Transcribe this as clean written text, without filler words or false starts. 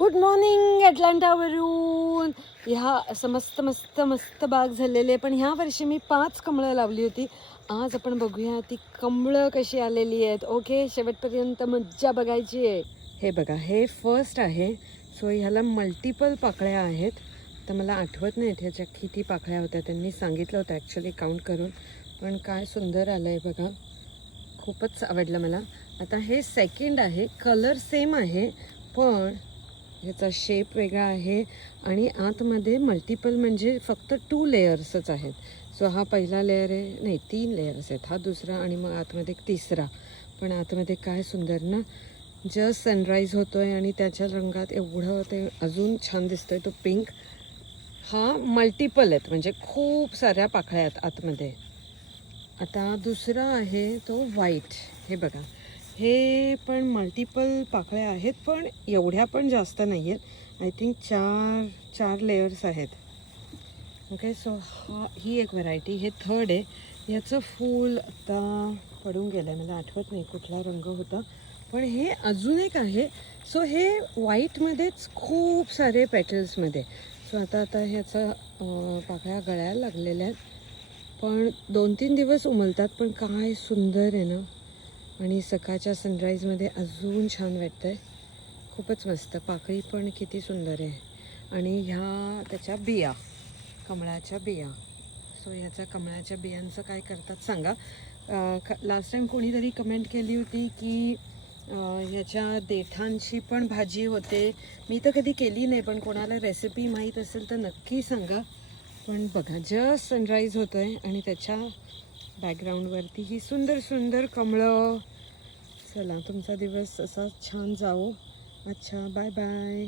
Good morning अटलांटावरून. ह्या असं मस्त मस्त मस्त बाग झालेली आहे, पण ह्या वर्षी मी 5 कमळं लावली होती. आज आपण बघूया ती कमळं कशी आलेली आहेत. ओके, शेवटपर्यंत मज्जा बघायची आहे. हे बघा, हे फर्स्ट आहे. सो ह्याला मल्टिपल पाकळ्या आहेत. तर मला आठवत नाहीत ह्याच्या किती पाकळ्या होत्या. त्यांनी सांगितलं होतं ॲक्च्युली काउंट करून, पण काय सुंदर आलं आहे बघा. खूपच आवडलं मला. आता हे सेकंड आहे. कलर सेम आहे, पण ह्याचा शेप वेगळा आहे आणि आतमध्ये मल्टिपल म्हणजे फक्त 2 लेयर्सच आहेत. सो हा पहिला लेयर आहे, नाही 3 लेयर्स आहेत. हा दुसरा आणि मग आतमध्ये एक तिसरा. पण आतमध्ये काय सुंदर ना, जस्ट सनराईज होतो आहे आणि त्याच्या रंगात एवढं ते अजून छान दिसतोय तो पिंक. हा मल्टिपल आहेत, म्हणजे खूप साऱ्या पाकळ्या आहेत आतमध्ये. आता दुसरा आहे तो व्हाईट. हे बघा, हे पण मल्टिपल पाकळ्या आहेत, पण एवढ्या पण जास्त नाही आहेत. आय थिंक 4 लेयर्स आहेत. ओके, सो ही एक व्हरायटी. हे थर्ड आहे. याचं फूल आता पडून गेलं आहे, मला आठवत नाही कुठला रंग होता. पण हे अजून एक आहे. सो हे व्हाईटमध्येच खूप सारे पेटल्समध्ये. सो आता ह्याचं पाकळ्या गळायला लागलेल्या आहेत, पण 2-3 दिवस उमलतात. पण काय सुंदर आहे ना, आणि सकाळच्या सनराईजमध्ये अजून छान वाटतं आहे. खूपच मस्त. पाकळी पण किती सुंदर आहे. आणि ह्या त्याच्या बिया, कमळाच्या बिया. सो ह्याच्या कमळाच्या बियांचं काय करतात सांगा. लास्ट टाईम कोणीतरी कमेंट केली होती की ह्याच्या देठांची पण भाजी होते. मी तर कधी केली नाही, पण कोणाला रेसिपी माहीत असेल तर नक्की सांगा. पण बघा, जस्ट सनराईज होतो आहे आणि त्याच्या बॅकग्राऊंडवरती ही सुंदर सुंदर कमळं. चला, तुमचा दिवस असा छान जाओ. अच्छा, बाय बाय.